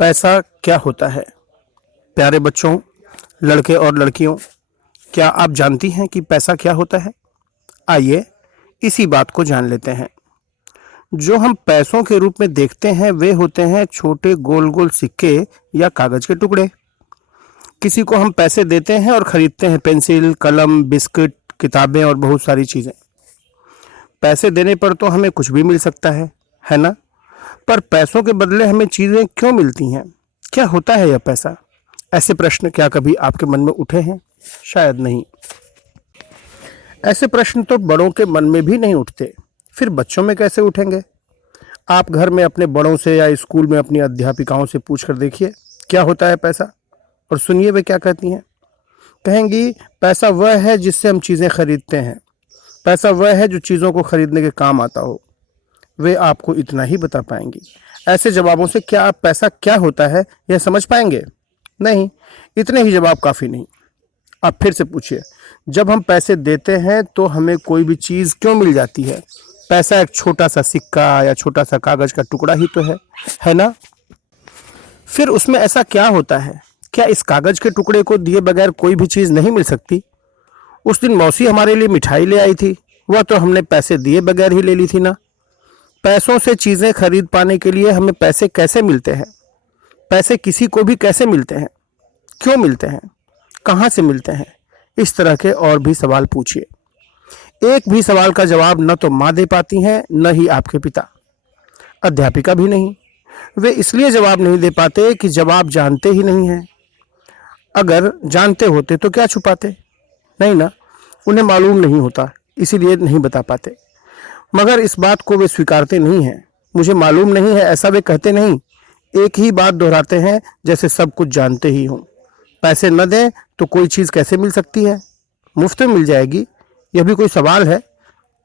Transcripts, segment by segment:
पैसा क्या होता है? प्यारे बच्चों, लड़के और लड़कियों, क्या आप जानती हैं कि पैसा क्या होता है? आइए इसी बात को जान लेते हैं। जो हम पैसों के रूप में देखते हैं वे होते हैं छोटे गोल गोल सिक्के या कागज के टुकड़े। किसी को हम पैसे देते हैं और खरीदते हैं पेंसिल, कलम, बिस्किट, किताबें और बहुत सारी चीजें। पैसे देने पर तो हमें कुछ भी मिल सकता है ना? पर पैसों के बदले हमें चीजें क्यों मिलती हैं? क्या होता है यह पैसा? ऐसे प्रश्न क्या कभी आपके मन में उठे हैं? शायद नहीं। ऐसे प्रश्न तो बड़ों के मन में भी नहीं उठते, फिर बच्चों में कैसे उठेंगे? आप घर में अपने बड़ों से या स्कूल में अपनी अध्यापिकाओं से पूछ कर देखिए क्या होता है पैसा, और सुनिए वे क्या कहती हैं। कहेंगी पैसा वह है जिससे हम चीज़ें खरीदते हैं, पैसा वह है जो चीज़ों को खरीदने के काम आता हो। वे आपको इतना ही बता पाएंगी। ऐसे जवाबों से क्या आप पैसा क्या होता है यह समझ पाएंगे? नहीं, इतने ही जवाब काफ़ी नहीं। आप फिर से पूछिए, जब हम पैसे देते हैं तो हमें कोई भी चीज़ क्यों मिल जाती है? पैसा एक छोटा सा सिक्का या छोटा सा कागज का टुकड़ा ही तो है ना? फिर उसमें ऐसा क्या होता है? क्या इस कागज के टुकड़े को दिए बगैर कोई भी चीज़ नहीं मिल सकती? उस दिन मौसी हमारे लिए मिठाई ले आई थी, वह तो हमने पैसे दिए बगैर ही ले ली थी ना। पैसों से चीज़ें खरीद पाने के लिए हमें पैसे कैसे मिलते हैं? पैसे किसी को भी कैसे मिलते हैं? क्यों मिलते हैं? कहाँ से मिलते हैं? इस तरह के और भी सवाल पूछिए। एक भी सवाल का जवाब न तो माँ दे पाती हैं, न ही आपके पिता, अध्यापिका भी नहीं। वे इसलिए जवाब नहीं दे पाते कि जवाब जानते ही नहीं हैं। अगर जानते होते तो क्या छुपाते? नहीं ना, उन्हें मालूम नहीं होता, इसीलिए नहीं बता पाते। मगर इस बात को वे स्वीकारते नहीं हैं। मुझे मालूम नहीं है ऐसा वे कहते नहीं, एक ही बात दोहराते हैं जैसे सब कुछ जानते ही हों। पैसे न दें तो कोई चीज़ कैसे मिल सकती है? मुफ्त में मिल जाएगी? यह भी कोई सवाल है?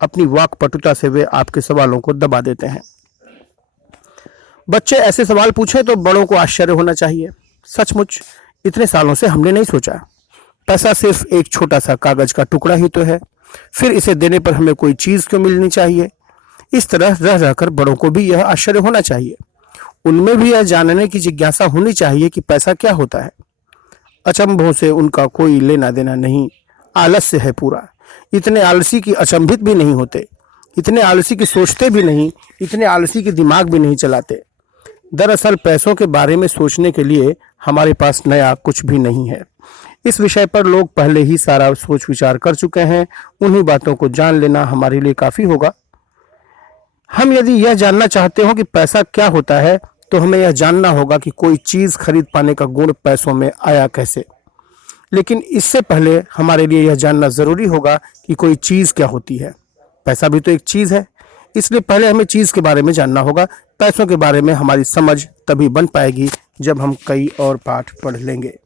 अपनी वाक्पटुता से वे आपके सवालों को दबा देते हैं। बच्चे ऐसे सवाल पूछे तो बड़ों को आश्चर्य होना चाहिए। सचमुच इतने सालों से हमने नहीं सोचा। पैसा सिर्फ एक छोटा सा कागज का टुकड़ा ही तो है, फिर इसे देने पर हमें कोई चीज़ क्यों मिलनी चाहिए? इस तरह रह रहकर बड़ों को भी यह आश्चर्य होना चाहिए। उनमें भी यह जानने की जिज्ञासा होनी चाहिए कि पैसा क्या होता है। अचंभों से उनका कोई लेना देना नहीं, आलस्य है पूरा। इतने आलसी की अचंभित भी नहीं होते, इतने आलसी की सोचते भी नहीं, इतने आलसी की दिमाग भी नहीं चलाते। दरअसल पैसों के बारे में सोचने के लिए हमारे पास नया कुछ भी नहीं है। इस विषय पर लोग पहले ही सारा सोच विचार कर चुके हैं। उन्हीं बातों को जान लेना हमारे लिए काफ़ी होगा। हम यदि यह जानना चाहते हो कि पैसा क्या होता है तो हमें यह जानना होगा कि कोई चीज़ खरीद पाने का गुण पैसों में आया कैसे। लेकिन इससे पहले हमारे लिए यह जानना ज़रूरी होगा कि कोई चीज़ क्या होती है। पैसा भी तो एक चीज़ है, इसलिए पहले हमें चीज़ के बारे में जानना होगा। पैसों के बारे में हमारी समझ तभी बन पाएगी जब हम कई और पाठ पढ़ लेंगे।